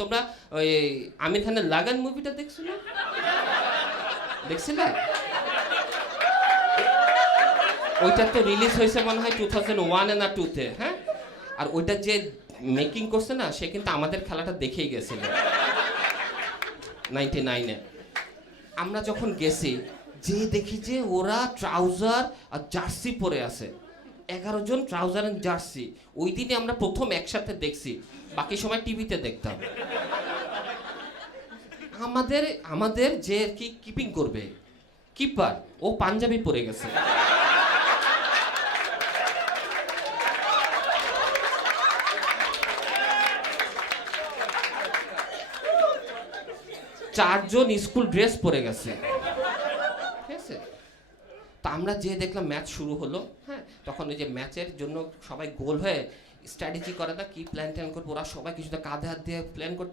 তোমরা ওই আমির খানের লাগান মুভিটা দেখছো না? দেখছিলে? ওইটা তো রিলিজ হয়েছে মনে হয় 2001 না 2-তে, হ্যাঁ? আর ওইটা যে মেকিং করছে না, সে কিন্তু আমাদের খেলাটা দেখেই গেছিল 99-এ। আমরা যখন গেছি, যে দেখি যে ওরা ট্রাউজার আর জার্সি পরে আছে, 11 জন ট্রাউজার আর জার্সি। ওই দিনই আমরা প্রথম একসাথে দেখছি, বাকি সময় টিভিতে দেখতাম। আমাদের আমাদের যে কি কিপিং করবে, কিপার, ও পাঞ্জাবি পরে গেছে। চারজন স্কুল ড্রেস পরে গেছে, ঠিক আছে? তা আমরা যে দেখলাম ম্যাচ শুরু হলো, হ্যাঁ, তখন ওই যে ম্যাচের জন্য সবাই গোল হয়ে স্ট্র্যাটেজি করে না, কি প্ল্যান ট্যান করবো, ওরা সবাই কিছুটা কাঁধে হাত দিয়ে প্ল্যান করতে